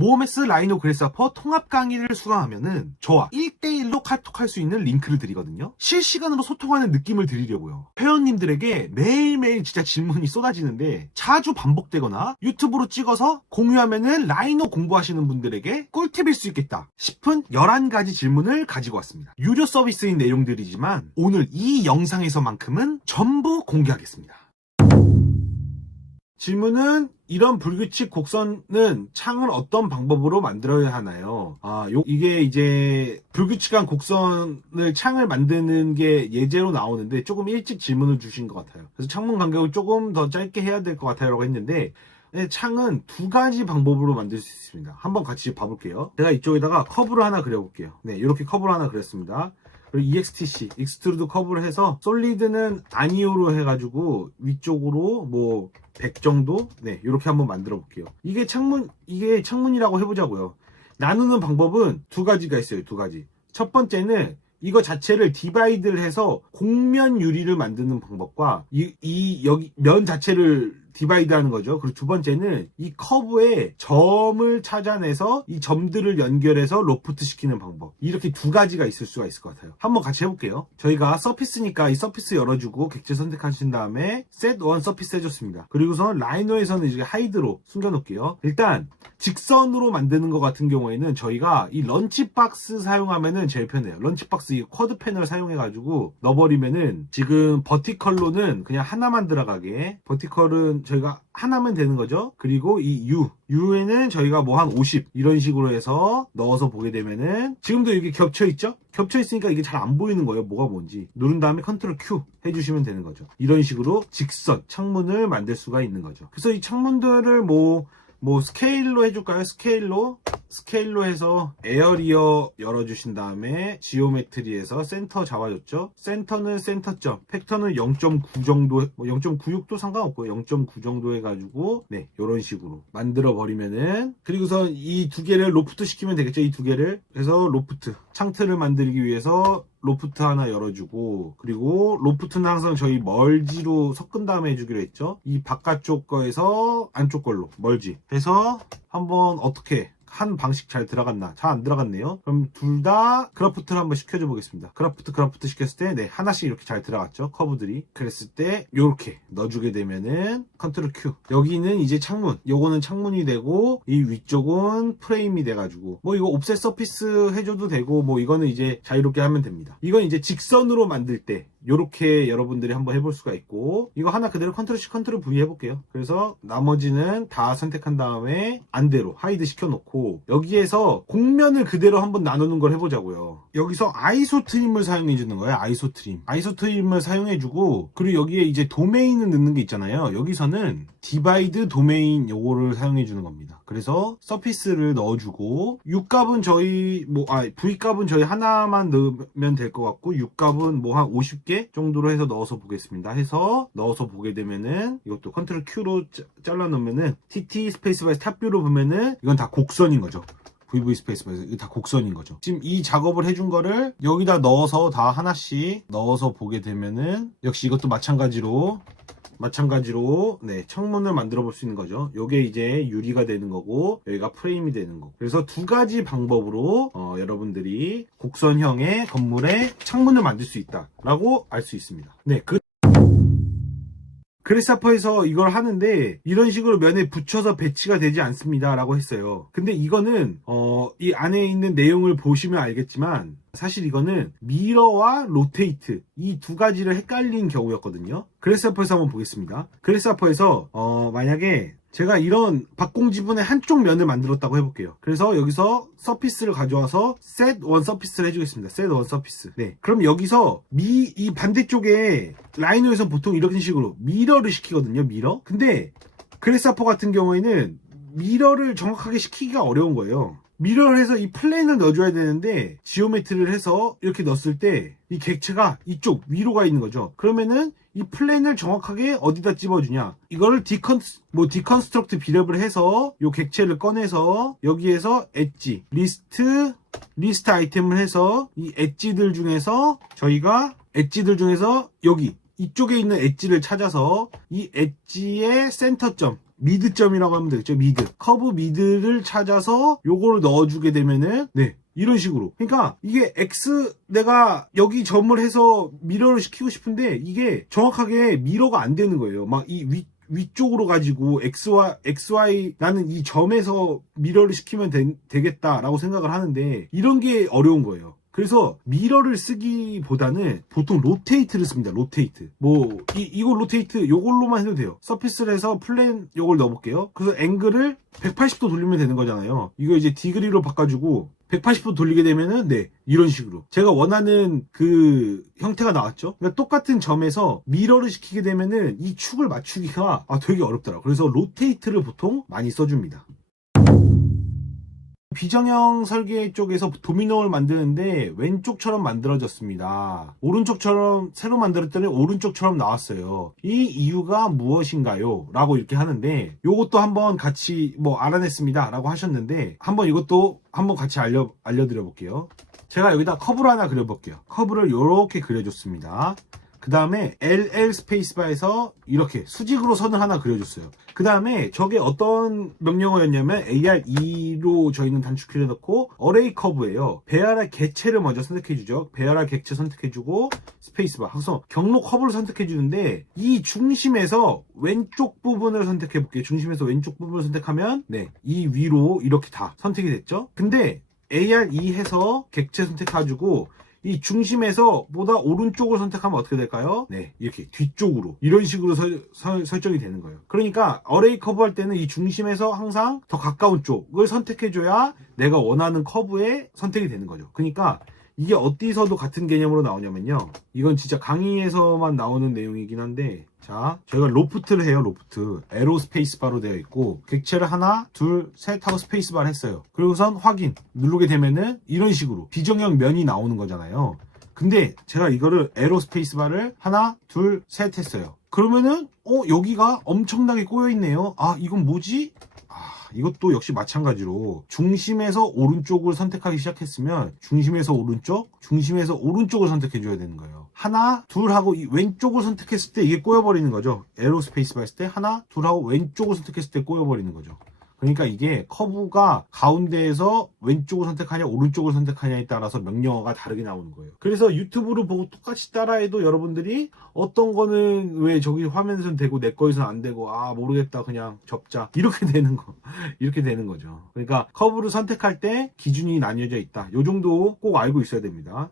모어메스 라이노 그래스하퍼 통합 강의를 수강하면은 저와 1대1로 카톡할 수 있는 링크를 드리거든요. 실시간으로 소통하는 느낌을 드리려고요. 회원님들에게 매일매일 진짜 질문이 쏟아지는데 자주 반복되거나 유튜브로 찍어서 공유하면은 라이노 공부하시는 분들에게 꿀팁일 수 있겠다 싶은 11가지 질문을 가지고 왔습니다. 유료 서비스인 내용들이지만 오늘 이 영상에서만큼은 전부 공개하겠습니다. 질문은 이런 불규칙 곡선은 창을 어떤 방법으로 만들어야 하나요? 이게 이제 불규칙한 곡선을 창을 만드는 게 예제로 나오는데 조금 일찍 질문을 주신 것 같아요. 그래서 창문 간격을 조금 더 짧게 해야 될 것 같아요 라고 했는데 창은 두 가지 방법으로 만들 수 있습니다. 한번 같이 봐볼게요. 제가 이쪽에다가 커브를 하나 그려볼게요. 네, 이렇게 커브를 하나 그렸습니다. 그리고 EXTC, 익스트루드 커브를 해서 솔리드는 아니오로 해가지고 위쪽으로 뭐 100 정도? 네, 이렇게 한번 만들어 볼게요. 이게 창문이라고 해보자고요. 나누는 방법은 두 가지가 있어요. 두 가지. 첫 번째는 이거 자체를 디바이드를 해서 곡면 유리를 만드는 방법과 여기 면 자체를 디바이드 하는 거죠. 그리고 두 번째는 이 커브에 점을 찾아내서 이 점들을 연결해서 로프트 시키는 방법. 이렇게 두 가지가 있을 수가 있을 것 같아요. 한번 같이 해볼게요. 저희가 서피스니까 이 서피스 열어주고 객체 선택하신 다음에 set one 서피스 해줬습니다. 그리고선 라이노에서는 이제 하이드로 숨겨놓을게요. 일단 직선으로 만드는 것 같은 경우에는 저희가 이 런치박스 사용하면은 제일 편해요. 런치박스 이 쿼드 패널 사용해가지고 넣어버리면은 지금 버티컬로는 그냥 하나만 들어가게, 버티컬은 저희가 하나면 되는 거죠. 그리고 이 U에는 저희가 뭐 한 50 이런 식으로 해서 넣어서 보게 되면은 지금도 이게 겹쳐 있죠? 겹쳐 있으니까 이게 잘 안 보이는 거예요. 뭐가 뭔지. 누른 다음에 컨트롤 Q 해주시면 되는 거죠. 이런 식으로 직선 창문을 만들 수가 있는 거죠. 그래서 이 창문들을 뭐 스케일로 해줄까요? 스케일로 해서 에어리어 열어주신 다음에 지오메트리에서 센터 잡아줬죠. 센터는 센터점, 팩터는 0.9 정도, 뭐 0.96도 상관없고요. 0.9 정도 해가지고 네, 이런 식으로 만들어 버리면은, 그리고서 이 두 개를 로프트 시키면 되겠죠. 이 두 개를. 그래서 로프트 창틀을 만들기 위해서 로프트 하나 열어주고, 그리고 로프트는 항상 저희 멀지로 섞은 다음에 해주기로 했죠. 이 바깥쪽 거에서 안쪽 걸로 멀지 해서 한번 어떻게 한 방식 잘 들어갔나? 잘 안 들어갔네요. 그럼 둘 다 그라프트를 한번 시켜줘 보겠습니다. 그라프트 시켰을 때 네, 하나씩 이렇게 잘 들어갔죠. 커브들이. 그랬을 때 이렇게 넣어주게 되면은 컨트롤 Q. 여기는 이제 창문. 요거는 창문이 되고 이 위쪽은 프레임이 돼가지고 뭐 이거 옵셋 서피스 해줘도 되고 뭐 이거는 이제 자유롭게 하면 됩니다. 이건 이제 직선으로 만들 때 요렇게 여러분들이 한번 해볼 수가 있고, 이거 하나 그대로 컨트롤 C 컨트롤 V 해볼게요. 그래서 나머지는 다 선택한 다음에 안대로 하이드 시켜놓고 여기에서 곡면을 그대로 한번 나누는 걸 해보자고요. 여기서 아이소 트림을 사용해주는 거예요. 아이소 트림을 사용해주고, 그리고 여기에 이제 도메인을 넣는 게 있잖아요. 여기서는 디바이드 도메인 요거를 사용해주는 겁니다. 그래서 서피스를 넣어주고, U값은 저희 V값은 저희 하나만 넣으면 될 것 같고, U값은 뭐 한 50개 정도로 해서 넣어서 보겠습니다. 해서 넣어서 보게 되면은 이것도 컨트롤 Q로 잘라 놓으면은 TT 스페이스바에서 탑뷰로 보면은 이건 다 곡선인 거죠. VV 스페이스바에서 이거 다 곡선인 거죠. 지금 이 작업을 해준 거를 여기다 넣어서 다 하나씩 넣어서 보게 되면은 역시 이것도 마찬가지로 네, 창문을 만들어 볼 수 있는 거죠. 요게 이제 유리가 되는 거고 여기가 프레임이 되는 거고. 그래서 두 가지 방법으로 여러분들이 곡선형의 건물에 창문을 만들 수 있다라고 알 수 있습니다. 네, 그래스하퍼에서 이걸 하는데 이런 식으로 면에 붙여서 배치가 되지 않습니다 라고 했어요. 근데 이거는 이 안에 있는 내용을 보시면 알겠지만 사실 이거는 미러와 로테이트 이 두 가지를 헷갈린 경우였거든요. 그래스하퍼에서 한번 보겠습니다. 그래스하퍼에서 만약에 제가 이런 박공 지분의 한쪽 면을 만들었다고 해볼게요. 그래서 여기서 서피스를 가져와서 set one 서피스를 해주겠습니다. set one 서피스. 네. 그럼 여기서 이 반대쪽에 라이노에서 보통 이런 식으로 미러를 시키거든요. 미러. 근데 그래스하퍼 같은 경우에는 미러를 정확하게 시키기가 어려운 거예요. 미러를 해서 이 플레인을 넣어줘야 되는데 지오메트리를 해서 이렇게 넣었을 때 이 객체가 이쪽 위로 가 있는 거죠. 그러면은 이 플레인을 정확하게 어디다 찝어주냐, 이거를 디컨스트럭트 비랩을 해서 이 객체를 꺼내서 여기에서 엣지 리스트 아이템을 해서 이 엣지들 중에서 저희가 여기 이쪽에 있는 엣지를 찾아서 이 엣지의 센터점 미드점이라고 하면 되겠죠. 커브 미드를 찾아서 요거를 넣어주게 되면은 네, 이런 식으로. 그러니까 이게 내가 여기 점을 해서 미러를 시키고 싶은데 이게 정확하게 미러가 안 되는 거예요. 막 이 위쪽으로 가지고 XY 나는 이 점에서 미러를 시키면 되겠다라고 생각을 하는데 이런 게 어려운 거예요. 그래서 미러를 쓰기보다는 보통 로테이트를 씁니다. 로테이트. 이거 로테이트 요걸로만 해도 돼요. 서피스를 해서 플랜 요걸 넣어볼게요. 그래서 앵글을 180도 돌리면 되는 거잖아요. 이거 이제 디그리로 바꿔주고 180도 돌리게 되면은 네, 이런 식으로 제가 원하는 그 형태가 나왔죠. 그러니까 똑같은 점에서 미러를 시키게 되면은 이 축을 맞추기가 되게 어렵더라고요. 그래서 로테이트를 보통 많이 써줍니다. 비정형 설계 쪽에서 도미노를 만드는데 왼쪽처럼 만들어졌습니다. 오른쪽처럼 새로 만들었더니 오른쪽처럼 나왔어요. 이 이유가 무엇인가요? 라고 이렇게 하는데 요것도 한번 같이 알아냈습니다 라고 하셨는데 이것도 한번 같이 알려드려 볼게요. 제가 여기다 커브를 하나 그려볼게요. 커브를 이렇게 그려줬습니다. 그 다음에 LL 스페이스바에서 이렇게 수직으로 선을 하나 그려줬어요. 그 다음에 저게 어떤 명령어였냐면 AR2로 저희는 단축키를 넣고 어레이 커브예요. 배열할 객체를 먼저 선택해주죠. 배열할 객체 선택해주고 스페이스바. 그래서 경로 커브를 선택해주는데 이 중심에서 왼쪽 부분을 선택해볼게요. 중심에서 왼쪽 부분을 선택하면 네, 이 위로 이렇게 다 선택이 됐죠. 근데 AR2 해서 객체 선택해가지고 이 중심에서 보다 오른쪽을 선택하면 어떻게 될까요? 네, 이렇게 뒤쪽으로 이런 식으로 설정이 되는 거예요. 그러니까 어레이 커브 할 때는 이 중심에서 항상 더 가까운 쪽을 선택해줘야 내가 원하는 커브에 선택이 되는 거죠. 그러니까 이게 어디서도 같은 개념으로 나오냐면요, 이건 진짜 강의에서만 나오는 내용이긴 한데, 자, 저희가 로프트를 해요. 로프트 에로 스페이스바로 되어 있고 객체를 하나 둘 셋 하고 스페이스바를 했어요. 그리고선 확인 누르게 되면은 이런 식으로 비정형 면이 나오는 거잖아요. 근데 제가 이거를 에로 스페이스바를 하나 둘 셋 했어요. 그러면은 여기가 엄청나게 꼬여 있네요. 이건 뭐지? 이것도 역시 마찬가지로 중심에서 오른쪽을 선택하기 시작했으면 중심에서 오른쪽을 선택해줘야 되는 거예요. 하나, 둘 하고 이 왼쪽을 선택했을 때 이게 꼬여버리는 거죠. 에로 스페이스바 했을 때 하나, 둘 하고 왼쪽을 선택했을 때 꼬여버리는 거죠. 그러니까 이게 커브가 가운데에서 왼쪽을 선택하냐 오른쪽을 선택하냐에 따라서 명령어가 다르게 나오는 거예요. 그래서 유튜브를 보고 똑같이 따라해도 여러분들이 어떤 거는 왜 저기 화면에선 되고 내 거에선 안 되고 모르겠다 그냥 접자 이렇게 되는 거죠. 그러니까 커브를 선택할 때 기준이 나뉘어져 있다. 요 정도 꼭 알고 있어야 됩니다.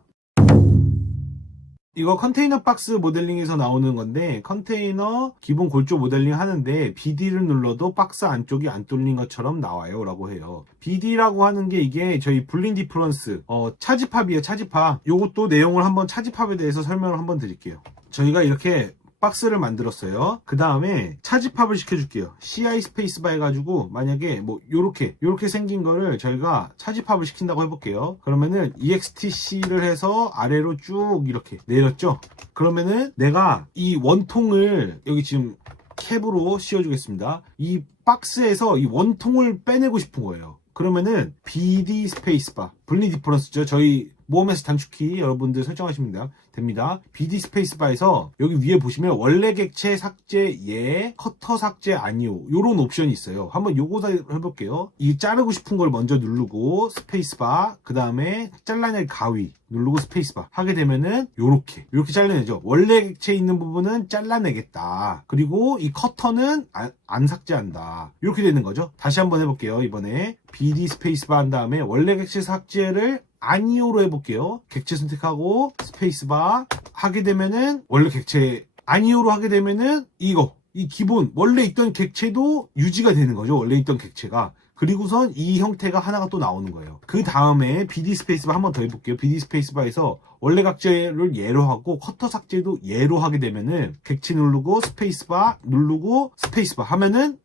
이거 컨테이너 박스 모델링에서 나오는 건데, 컨테이너 기본 골조 모델링 하는데 BD를 눌러도 박스 안쪽이 안 뚫린 것처럼 나와요 라고 해요. BD라고 하는 게 이게 저희 불린 디퍼런스 차집합이에요. 차집합. 요것도 내용을 한번 차집합에 대해서 설명을 한번 드릴게요. 저희가 이렇게 박스를 만들었어요. 그 다음에 차집합을 시켜줄게요. CI 스페이스바 해가지고 만약에 요렇게 생긴 거를 저희가 차집합을 시킨다고 해볼게요. 그러면은 EXTC를 해서 아래로 쭉 이렇게 내렸죠. 그러면은 내가 이 원통을 여기 지금 캡으로 씌워주겠습니다. 이 박스에서 이 원통을 빼내고 싶은 거예요. 그러면은 BD 스페이스바, 분리 디퍼런스죠. 저희 모험에서 단축키 여러분들 설정하시면 됩니다. BD 스페이스바에서 여기 위에 보시면 원래 객체 삭제 예, 커터 삭제 아니요, 요런 옵션이 있어요. 한번 요거 다 해볼게요. 이 자르고 싶은 걸 먼저 누르고 스페이스바, 그 다음에 잘라낼 가위 누르고 스페이스바 하게 되면은 요렇게 잘라내죠. 원래 객체 있는 부분은 잘라내겠다. 그리고 이 커터는 안 삭제한다. 이렇게 되는 거죠. 다시 한번 해볼게요. 이번에 BD 스페이스바 한 다음에 원래 객체 삭제를 아니오로 해볼게요. 객체 선택하고 스페이스바 하게 되면은 원래 객체 아니오로 하게 되면은 이 기본 원래 있던 객체도 유지가 되는 거죠. 원래 있던 객체가. 그리고선 이 형태가 하나가 또 나오는 거예요. 그 다음에 BD 스페이스바 한번 더 해볼게요. BD 스페이스바에서 원래 삭제를 예로 하고 커터 삭제도 예로 하게 되면은 객체 누르고 스페이스바 누르고 스페이스바 하면은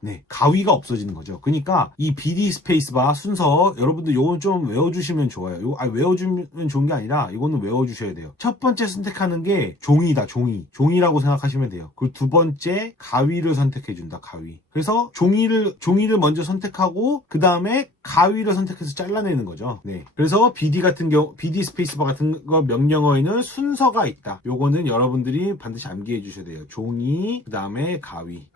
네, 가위가 없어지는 거죠. 그러니까 이 BD 스페이스바 순서 여러분들 요건 좀 외워주시면 좋아요. 외워주면 좋은 게 아니라 이거는 외워주셔야 돼요. 첫 번째 선택하는 게 종이다. 종이라고 생각하시면 돼요. 그리고 두 번째 가위를 선택해준다. 가위. 그래서 종이를 먼저 선택하고 그 다음에 가위를 선택해서 잘라내는 거죠. 네. 그래서 BD 스페이스바 같은 거 명령어에는 순서가 있다. 요거는 여러분들이 반드시 암기해 주셔야 돼요. 종이, 그 다음에 가위.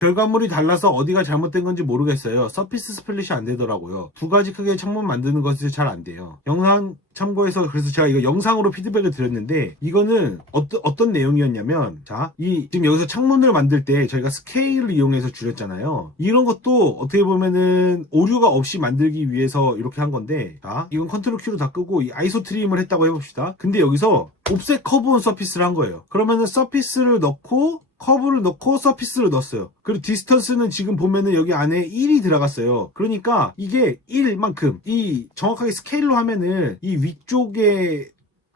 결과물이 달라서 어디가 잘못된 건지 모르겠어요. 서피스 스플릿이 안 되더라고요. 두 가지 크기의 창문 만드는 것이 잘 안 돼요. 영상 참고해서 그래서 제가 이거 영상으로 피드백을 드렸는데 이거는 어떤 내용이었냐면 자, 지금 여기서 창문을 만들 때 저희가 스케일을 이용해서 줄였잖아요. 이런 것도 어떻게 보면은 오류가 없이 만들기 위해서 이렇게 한 건데 자, 이건 컨트롤 Q로 다 끄고 이 아이소 트림을 했다고 해봅시다. 근데 여기서 옵셋 커브 온 서피스를 한 거예요. 그러면은 서피스를 넣고 커브를 넣고 서피스를 넣었어요. 그리고 디스턴스는 지금 보면은 여기 안에 1이 들어갔어요. 그러니까 이게 1만큼 이 정확하게 스케일로 하면은 이 위쪽에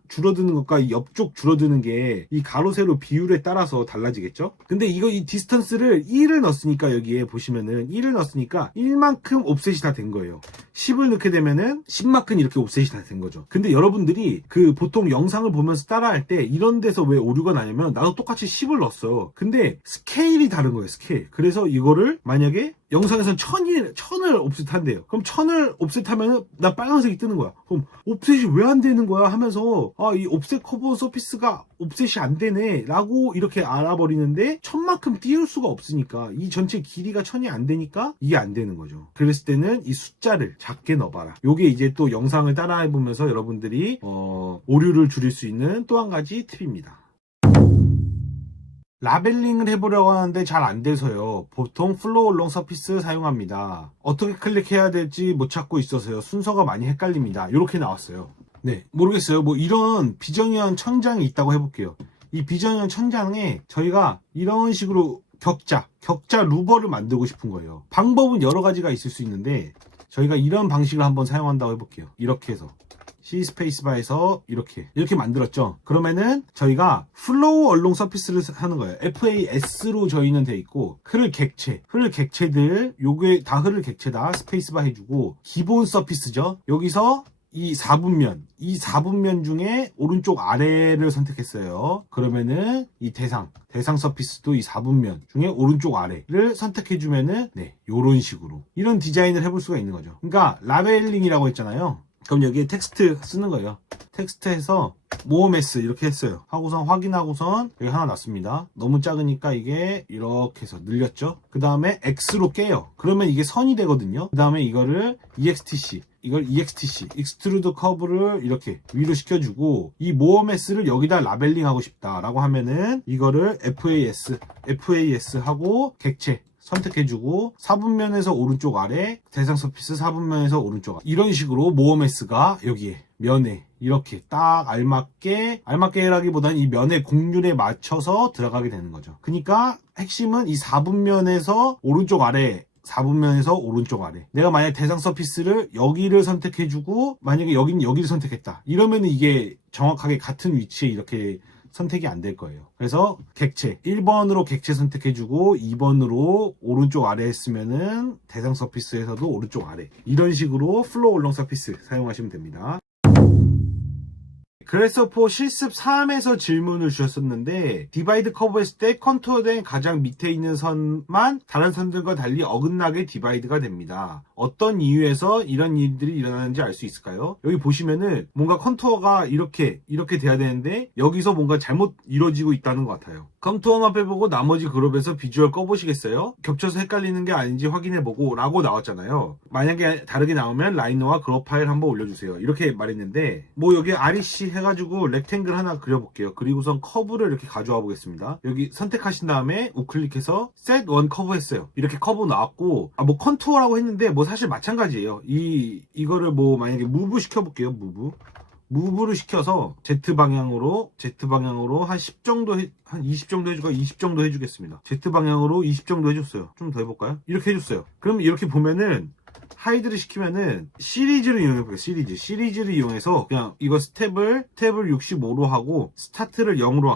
줄어드는 것과 이 옆쪽 줄어드는 게 이 가로 세로 비율에 따라서 달라지겠죠? 근데 이 디스턴스를 1을 넣었으니까 여기에 보시면은 1을 넣었으니까 1만큼 옵셋이 다 된 거예요. 10을 넣게 되면은 10만큼 이렇게 옵셋이 다 된 거죠. 근데 여러분들이 그 보통 영상을 보면서 따라할 때 이런 데서 왜 오류가 나냐면 나도 똑같이 10을 넣었어요. 근데 스케일이 다른 거예요, 스케일. 그래서 이거를 만약에 영상에선 1000을 옵셋한대요. 그럼 1000을 옵셋하면은 나 빨간색이 뜨는 거야. 그럼 옵셋이 왜 안 되는 거야 하면서 이 옵셋 커버 서피스가 옵셋이 안 되네 라고 이렇게 알아버리는데 1000만큼 띄울 수가 없으니까 이 전체 길이가 1000이 안 되니까 이게 안 되는 거죠. 그랬을 때는 이 숫자를 작게 넣어봐라. 요게 이제 또 영상을 따라해보면서 여러분들이 오류를 줄일 수 있는 또 한 가지 팁입니다. 라벨링을 해보려고 하는데 잘 안 돼서요. 보통 플로우 얼롱 서피스 사용합니다. 어떻게 클릭해야 될지 못 찾고 있어서요. 순서가 많이 헷갈립니다. 이렇게 나왔어요. 네, 모르겠어요. 뭐 이런 비정형 천장이 있다고 해볼게요. 이 비정형 천장에 저희가 이런 식으로 격자 루버를 만들고 싶은 거예요. 방법은 여러 가지가 있을 수 있는데 저희가 이런 방식을 한번 사용한다고 해볼게요. 이렇게 해서 C 스페이스바에서 이렇게 만들었죠. 그러면은 저희가 플로우 얼롱 서피스를 하는 거예요. FAS로 저희는 돼 있고 흐를 객체들 요게 다 흐를 객체다 스페이스바 해주고 기본 서피스죠. 여기서 이 4분면 중에 오른쪽 아래를 선택했어요. 그러면은 이 대상 서피스도 이 4분면 중에 오른쪽 아래를 선택해주면은 네, 요런 식으로 이런 디자인을 해볼 수가 있는 거죠. 그러니까 라벨링이라고 했잖아요. 그럼 여기에 텍스트 쓰는 거예요. 텍스트에서 모어메스 이렇게 했어요. 하고선 확인하고선 여기 하나 놨습니다. 너무 작으니까 이게 이렇게 해서 늘렸죠. 그 다음에 X로 깨요. 그러면 이게 선이 되거든요. 그 다음에 이거를 EXTC 익스트루드 커브를 이렇게 위로 시켜주고 이 모어메스를 여기다 라벨링 하고 싶다 라고 하면은 이거를 FAS 하고 객체 선택해주고 4분면에서 오른쪽 아래 대상 서피스 4분면에서 오른쪽 아래 이런 식으로 모어메스가 여기에 면에 이렇게 딱 알맞게라기보다는 이 면의 곡률에 맞춰서 들어가게 되는 거죠. 그러니까 핵심은 이 4분면에서 오른쪽 아래 4분면에서 오른쪽 아래 내가 만약 대상 서피스를 여기를 선택해주고 만약에 여기를 선택했다 이러면 이게 정확하게 같은 위치에 이렇게 선택이 안 될 거예요. 그래서 객체 1번으로 객체 선택해주고 2번으로 오른쪽 아래 했으면은 대상 서피스에서도 오른쪽 아래 이런 식으로 플로우 얼롱 서피스 사용하시면 됩니다. 그래서4 실습 3에서 질문을 주셨었는데 디바이드 커브 했을 때 컨투어된 가장 밑에 있는 선만 다른 선들과 달리 어긋나게 디바이드가 됩니다. 어떤 이유에서 이런 일들이 일어나는지 알 수 있을까요? 여기 보시면은 뭔가 컨투어가 이렇게 돼야 되는데 여기서 뭔가 잘못 이루어지고 있다는 것 같아요. 컨투어만 빼보고 나머지 그룹에서 비주얼 꺼보시겠어요? 겹쳐서 헷갈리는 게 아닌지 확인해보고 라고 나왔잖아요. 만약에 다르게 나오면 라이너와 그룹 파일 한번 올려주세요. 이렇게 말했는데 뭐 여기 REC 해가지고 렉탱글 하나 그려볼게요. 그리고선 커브를 이렇게 가져와 보겠습니다. 여기 선택하신 다음에 우클릭해서 set one 커브 했어요. 이렇게 커브 나왔고 뭐 컨투어라고 했는데 뭐 사실 마찬가지예요. 이거를 뭐 만약에 무브 시켜볼게요. 무브를 시켜서 Z방향으로 한 10 정도 한 20 정도 해주고 20 정도 해주겠습니다. Z방향으로 20 정도 해줬어요. 좀 더 해볼까요? 이렇게 해줬어요. 그럼 이렇게 보면은 하이드를 시키면은 시리즈를 이용해볼게요. 시리즈를 이용해서 그냥 이거 스텝을 65로 하고 스타트를 0으로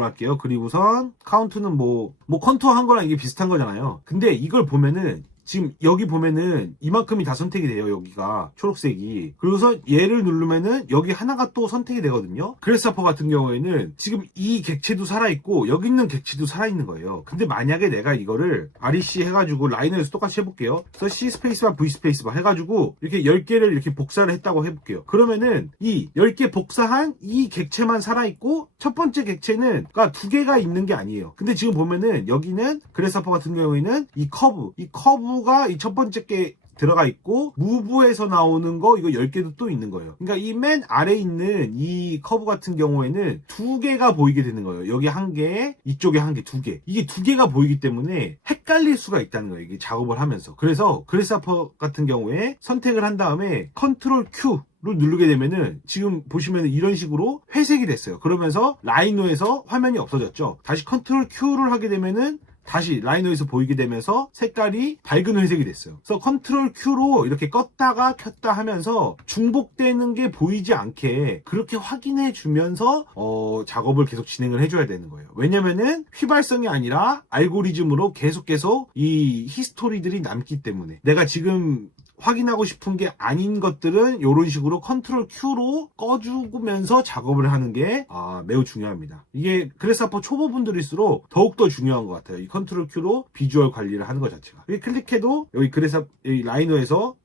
할게요. 그리고선 카운트는 뭐 컨투어 한 거랑 이게 비슷한 거잖아요. 근데 이걸 보면은 지금 여기 보면은 이만큼이 다 선택이 돼요. 여기가 초록색이. 그래서 얘를 누르면은 여기 하나가 또 선택이 되거든요. 그래서퍼 같은 경우에는 지금 이 객체도 살아있고 여기 있는 객체도 살아있는 거예요. 근데 만약에 내가 이거를 REC 해가지고 라이너에서 똑같이 해볼게요. 그래서 C 스페이스바 V 스페이스바 해가지고 이렇게 10개를 이렇게 복사를 했다고 해볼게요. 그러면은 이 10개 복사한 이 객체만 살아있고 첫 번째 객체는 그러니까 2개가 있는 게 아니에요. 근데 지금 보면은 여기는 그래서퍼 같은 경우에는 이 커브가 이 첫 번째 게 들어가 있고 무브에서 나오는 거 이거 10개도 또 있는 거예요. 그러니까 이 맨 아래에 있는 이 커브 같은 경우에는 2개가 보이게 되는 거예요. 여기 1개, 이쪽에 1개, 2개. 이게 2개가 보이기 때문에 헷갈릴 수가 있다는 거예요. 이게 작업을 하면서. 그래서 그래서퍼 같은 경우에 선택을 한 다음에 컨트롤 Q 를 누르게 되면은 지금 보시면 이런 식으로 회색이 됐어요. 그러면서 라이노에서 화면이 없어졌죠. 다시 컨트롤 Q를 하게 되면은 다시 라이너에서 보이게 되면서 색깔이 밝은 회색이 됐어요. 그래서 컨트롤 Q로 이렇게 껐다가 켰다 하면서 중복되는 게 보이지 않게 그렇게 확인해 주면서 작업을 계속 진행을 해줘야 되는 거예요. 왜냐면은 휘발성이 아니라 알고리즘으로 계속 이 히스토리들이 남기 때문에 내가 지금 확인하고 싶은 게 아닌 것들은 이런 식으로 컨트롤 Q로 꺼주면서 작업을 하는 게 매우 중요합니다. 이게 그래서퍼 초보분들일수록 더욱더 중요한 것 같아요. 이 컨트롤 Q로 비주얼 관리를 하는 것 자체가. 여기 클릭해도 여기 라이너에서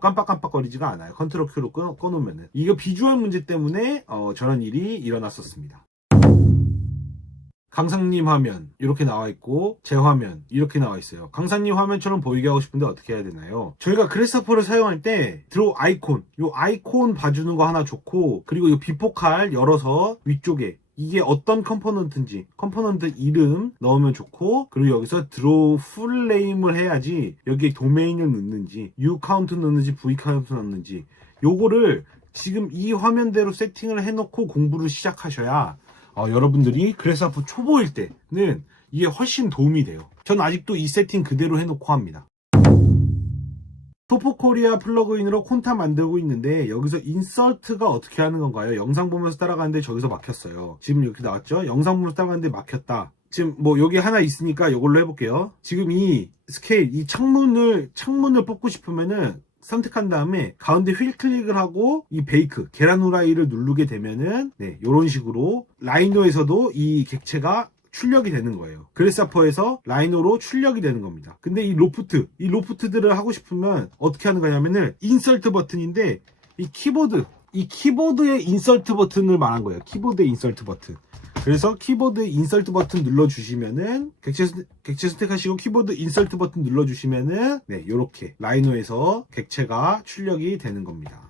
깜빡깜빡거리지가 않아요. 컨트롤 Q로 꺼놓으면은. 이거 비주얼 문제 때문에 저런 일이 일어났었습니다. 강사님 화면 이렇게 나와 있고 제 화면 이렇게 나와 있어요. 강사님 화면처럼 보이게 하고 싶은데 어떻게 해야 되나요? 저희가 그래서퍼를 사용할 때 드로우 아이콘 요 아이콘 봐주는 거 하나 좋고 그리고 이 비포칼 열어서 위쪽에 이게 어떤 컴포넌트인지 컴포넌트 이름 넣으면 좋고 그리고 여기서 드로우 풀 네임을 해야지 여기에 도메인을 넣는지 U 카운트 넣는지 V 카운트 넣는지 요거를 지금 이 화면대로 세팅을 해놓고 공부를 시작하셔야 여러분들이 그래서퍼 초보일 때는 이게 훨씬 도움이 돼요. 전 아직도 이 세팅 그대로 해놓고 합니다. 토포코리아 플러그인으로 콘타 만들고 있는데 여기서 인서트가 어떻게 하는 건가요? 영상 보면서 따라가는데 저기서 막혔어요. 지금 이렇게 나왔죠? 영상 보면서 따라가는데 막혔다. 지금 뭐 여기 하나 있으니까 이걸로 해볼게요. 지금 이 스케일, 이 창문을 뽑고 싶으면은 선택한 다음에 가운데 휠 클릭을 하고 이 베이크, 계란 후라이를 누르게 되면은 이런 식으로 라이노에서도 이 객체가 출력이 되는 거예요. 그래서퍼에서 라이노로 출력이 되는 겁니다. 근데 이 로프트들을 하고 싶으면 어떻게 하는 거냐면은 인설트 버튼인데 이 키보드의 인설트 버튼을 말한 거예요. 키보드의 인설트 버튼. 그래서 키보드 인설트 버튼 눌러주시면은 객체 선택하시고 키보드 인설트 버튼 눌러주시면은 요렇게 라이노에서 객체가 출력이 되는 겁니다.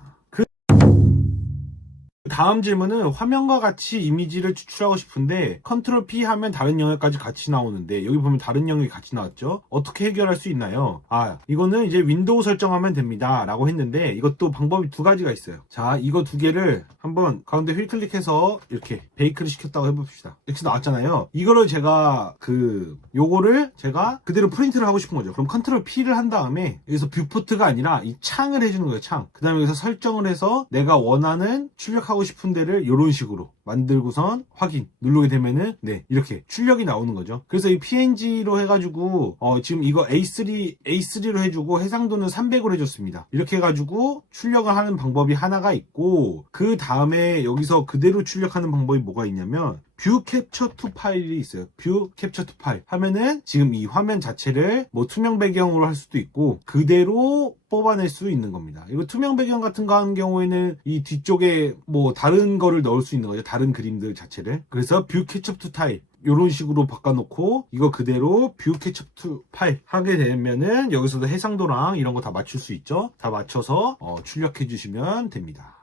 다음 질문은 화면과 같이 이미지를 추출하고 싶은데 컨트롤 P 하면 다른 영역까지 같이 나오는데 여기 보면 다른 영역이 같이 나왔죠. 어떻게 해결할 수 있나요? 이거는 이제 윈도우 설정하면 됩니다 라고 했는데 이것도 방법이 2가지가 있어요. 자, 이거 2개를 한번 가운데 휠 클릭해서 이렇게 베이크를 시켰다고 해봅시다. 이렇게 나왔잖아요. 이거를 요거를 제가 그대로 프린트를 하고 싶은 거죠. 그럼 컨트롤 P를 한 다음에 여기서 뷰포트가 아니라 이 창을 해주는 거예요. 창. 그 다음에 여기서 설정을 해서 내가 원하는 출력하고 싶은 데를 이런 식으로 만들고선 확인 누르게 되면은 이렇게 출력이 나오는 거죠. 그래서 이 PNG로 해가지고 지금 이거 A3로 해주고 해상도는 300으로 해줬습니다. 이렇게 해가지고 출력을 하는 방법이 하나가 있고 그 다음에 여기서 그대로 출력하는 방법이 뭐가 있냐면 뷰 캡처 투 파일이 있어요. 뷰 캡처 투 파일 하면은 지금 이 화면 자체를 뭐 투명 배경으로 할 수도 있고 그대로 뽑아낼 수 있는 겁니다. 이거 투명 배경 같은 거 하는 경우에는 이 뒤쪽에 뭐 다른 거를 넣을 수 있는 거죠. 다른 그림들 자체를. 그래서 뷰 캡처 투 타일 이런 식으로 바꿔놓고 이거 그대로 뷰 캡처 투 파일 하게 되면은 여기서도 해상도랑 이런 거 다 맞출 수 있죠. 다 맞춰서 출력해 주시면 됩니다.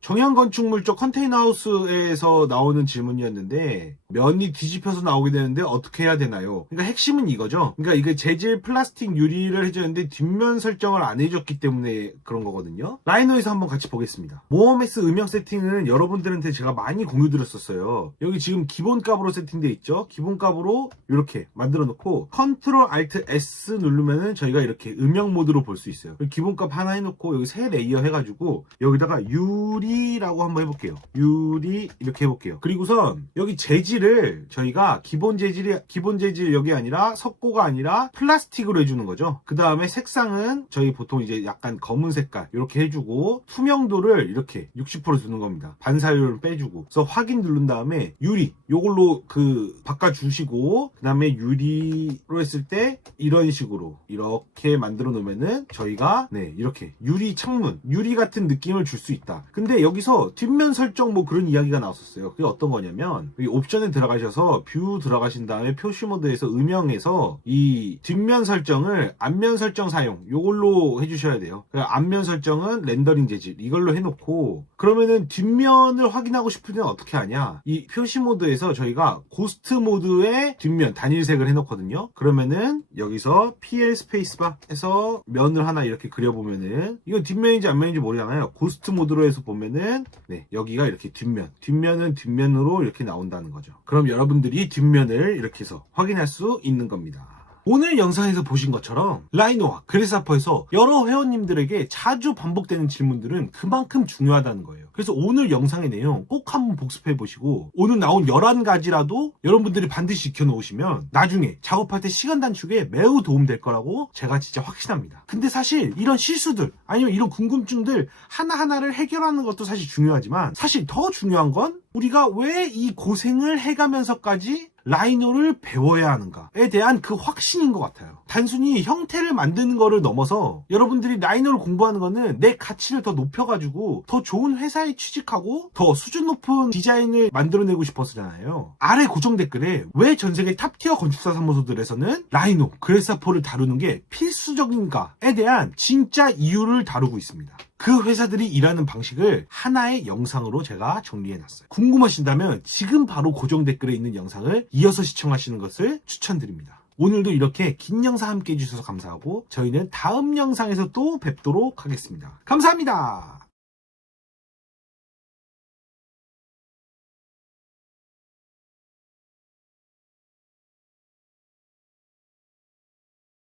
정형건축물 쪽 컨테이너하우스에서 나오는 질문이었는데 면이 뒤집혀서 나오게 되는데 어떻게 해야 되나요? 그러니까 핵심은 이거죠. 그러니까 이게 재질 플라스틱 유리를 해줬는데 뒷면 설정을 안 해줬기 때문에 그런 거거든요. 라이노에서 한번 같이 보겠습니다. 모어메스 음영 세팅은 여러분들한테 제가 많이 공유 드렸었어요. 여기 지금 기본값으로 세팅되어 있죠. 기본값으로 이렇게 만들어 놓고 컨트롤 알트 S 누르면은 저희가 이렇게 음영 모드로 볼 수 있어요. 기본값 하나 해놓고 여기 세 레이어 해가지고 여기다가 유리라고 한번 해볼게요. 유리 이렇게 해볼게요. 그리고선 여기 재질 재질을 저희가 기본 재질력이 아니라 석고가 아니라 플라스틱으로 해주는 거죠. 그 다음에 색상은 저희 보통 이제 약간 검은 색깔 이렇게 해주고 투명도를 이렇게 60% 주는 겁니다. 반사율을 빼주고. 그래서 확인 누른 다음에 유리 요걸로 바꿔주시고 그 다음에 유리로 했을 때 이런 식으로 이렇게 만들어 놓으면은 저희가 이렇게 유리 창문 유리 같은 느낌을 줄 수 있다. 근데 여기서 뒷면 설정 뭐 그런 이야기가 나왔었어요. 그게 어떤 거냐면 여기 옵션에 들어가셔서 뷰 들어가신 다음에 표시 모드에서 음영에서 이 뒷면 설정을 앞면 설정 사용 요걸로 해주셔야 돼요. 앞면 설정은 렌더링 재질 이걸로 해놓고 그러면은 뒷면을 확인하고 싶을 때는 어떻게 하냐, 이 표시 모드에서 저희가 고스트 모드의 뒷면 단일색을 해놓거든요. 그러면은 여기서 PL 스페이스바 해서 면을 하나 이렇게 그려보면은 이건 뒷면인지 앞면인지 모르잖아요. 고스트 모드로 해서 보면은 여기가 이렇게 뒷면은 뒷면으로 이렇게 나온다는 거죠. 그럼 여러분들이 뒷면을 이렇게 해서 확인할 수 있는 겁니다. 오늘 영상에서 보신 것처럼 라이노와 그래사퍼에서 여러 회원님들에게 자주 반복되는 질문들은 그만큼 중요하다는 거예요. 그래서 오늘 영상의 내용 꼭 한번 복습해 보시고 오늘 나온 11가지라도 여러분들이 반드시 익혀놓으시면 나중에 작업할 때 시간 단축에 매우 도움될 거라고 제가 진짜 확신합니다. 근데 사실 이런 실수들 아니면 이런 궁금증들 하나하나를 해결하는 것도 사실 중요하지만 사실 더 중요한 건 우리가 왜 이 고생을 해가면서까지 라이노를 배워야 하는가에 대한 그 확신인 것 같아요. 단순히 형태를 만드는 거를 넘어서 여러분들이 라이노를 공부하는 거는 내 가치를 더 높여가지고 더 좋은 회사에 취직하고 더 수준 높은 디자인을 만들어내고 싶었잖아요. 아래 고정 댓글에 왜 전세계 탑티어 건축사 사무소들에서는 라이노, 그래사포를 다루는 게 필수적인가에 대한 진짜 이유를 다루고 있습니다. 그 회사들이 일하는 방식을 하나의 영상으로 제가 정리해놨어요. 궁금하신다면 지금 바로 고정 댓글에 있는 영상을 이어서 시청하시는 것을 추천드립니다. 오늘도 이렇게 긴 영상 함께 해주셔서 감사하고 저희는 다음 영상에서 또 뵙도록 하겠습니다. 감사합니다.